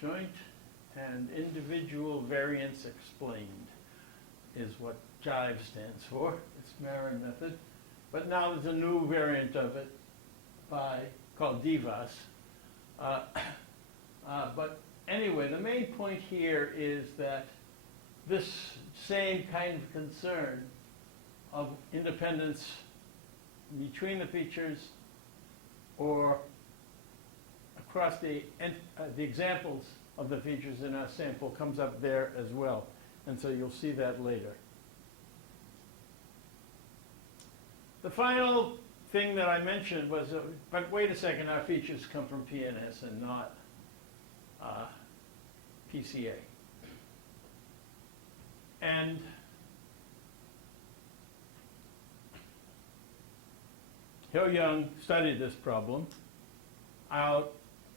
Joint and individual variance explained is what jive stands for. It's Marin method. But now there's a new variant of it called DIVAS. But anyway, the main point here is that this same kind of concern of independence between the features or across the examples of the features in our sample comes up there as well. And so you'll see that later. The final thing that I mentioned was, but wait a second, our features come from PNS and not PCA. And Hyo-Young studied this problem. I'll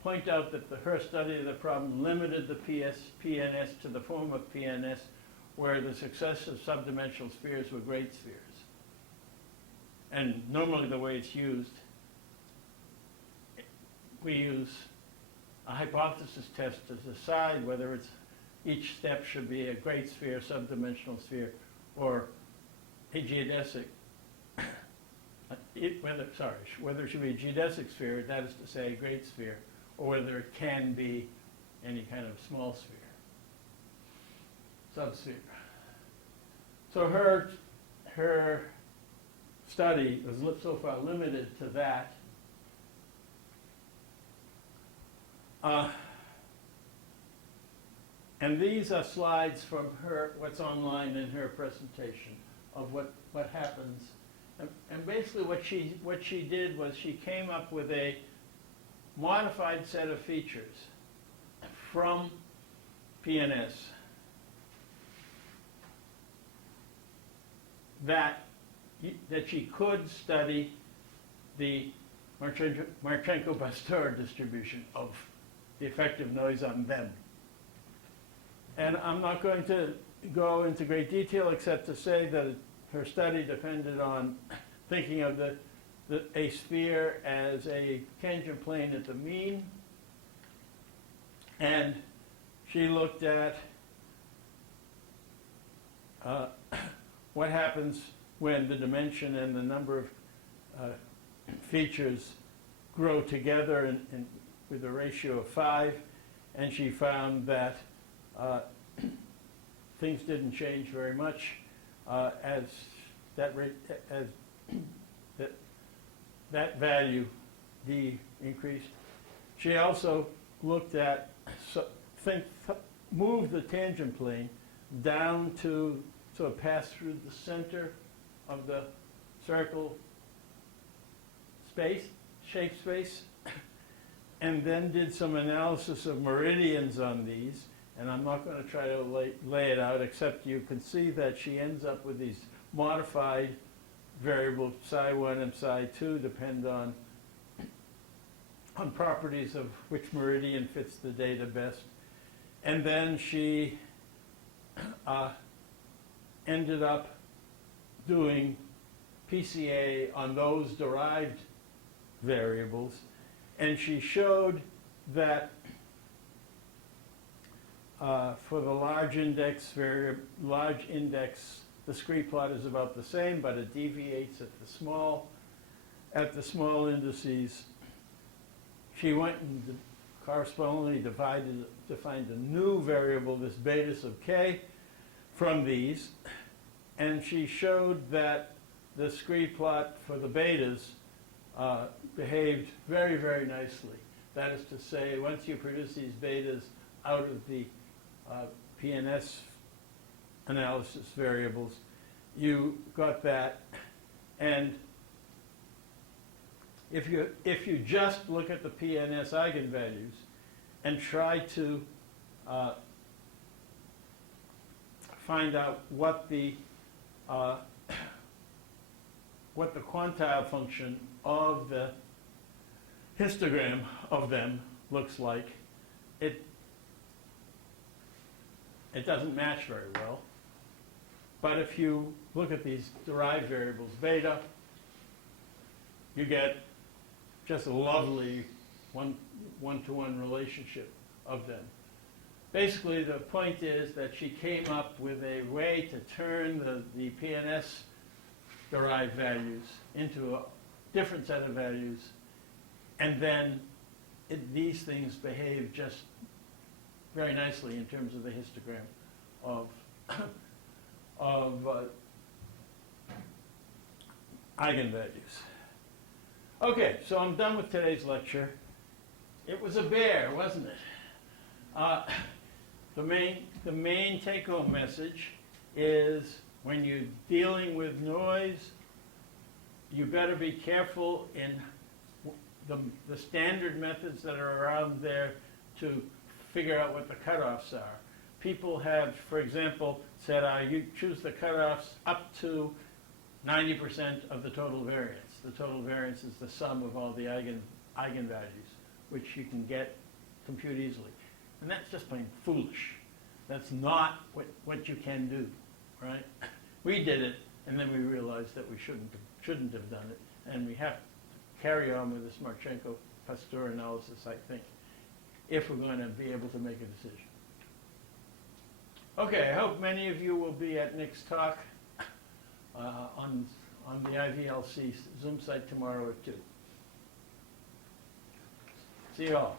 point out that her study of the problem limited the PNS to the form of PNS where the successive subdimensional spheres were great spheres. And normally the way it's used we use a hypothesis test to decide whether each step should be a great sphere, subdimensional sphere, or a geodesic. Whether it should be a geodesic sphere, that is to say a great sphere, or whether it can be any kind of small sphere, subsphere. So her study was so far limited to that. And these are slides from what's online in her presentation of what happens. And basically what she did was she came up with a modified set of features from PNS that she could study the Marchenko-Pastur distribution of the effective noise on them. And I'm not going to go into great detail except to say that her study depended on thinking of a sphere as a tangent plane at the mean, and she looked at what happens when the dimension and the number of features grow together with a ratio of 5, and she found that things didn't change very much as that value d increased. She also looked at move the tangent plane down to pass through the center of the circle shape space, and then did some analysis of meridians on these. And I'm not going to try to lay it out, except you can see that she ends up with these modified variables, psi1 and psi2, depend on properties of which meridian fits the data best. And then she ended up doing PCA on those derived variables, and she showed that for the large index, the scree plot is about the same, but it deviates at the small indices. She went and correspondingly defined a new variable, this beta sub k, from these, and she showed that the scree plot for the betas behaved very, very nicely. That is to say, once you produce these betas out of the PNS analysis variables, you got that. And if you just look at the PNS eigenvalues and try to find out what the quantile function of the histogram of them looks like, it doesn't match very well. But if you look at these derived variables, beta, you get just a lovely one-to-one relationship of them. Basically, the point is that she came up with a way to turn the PNS derived values into a different set of values, and then these things behave just very nicely in terms of the histogram of eigenvalues. Okay, so I'm done with today's lecture. It was a bear, wasn't it? The main take-home message is when you're dealing with noise, you better be careful in the standard methods that are around there to figure out what the cutoffs are. People have, for example, said, you choose the cutoffs up to 90% of the total variance. The total variance is the sum of all the eigenvalues, which you can compute easily. And that's just plain foolish. That's not what you can do, right? We did it, and then we realized that we shouldn't have done it, and we have carry on with this Marchenko-Pastur analysis, I think, if we're going to be able to make a decision. Okay, I hope many of you will be at Nick's talk on the IVLC Zoom site tomorrow at 2. See you all.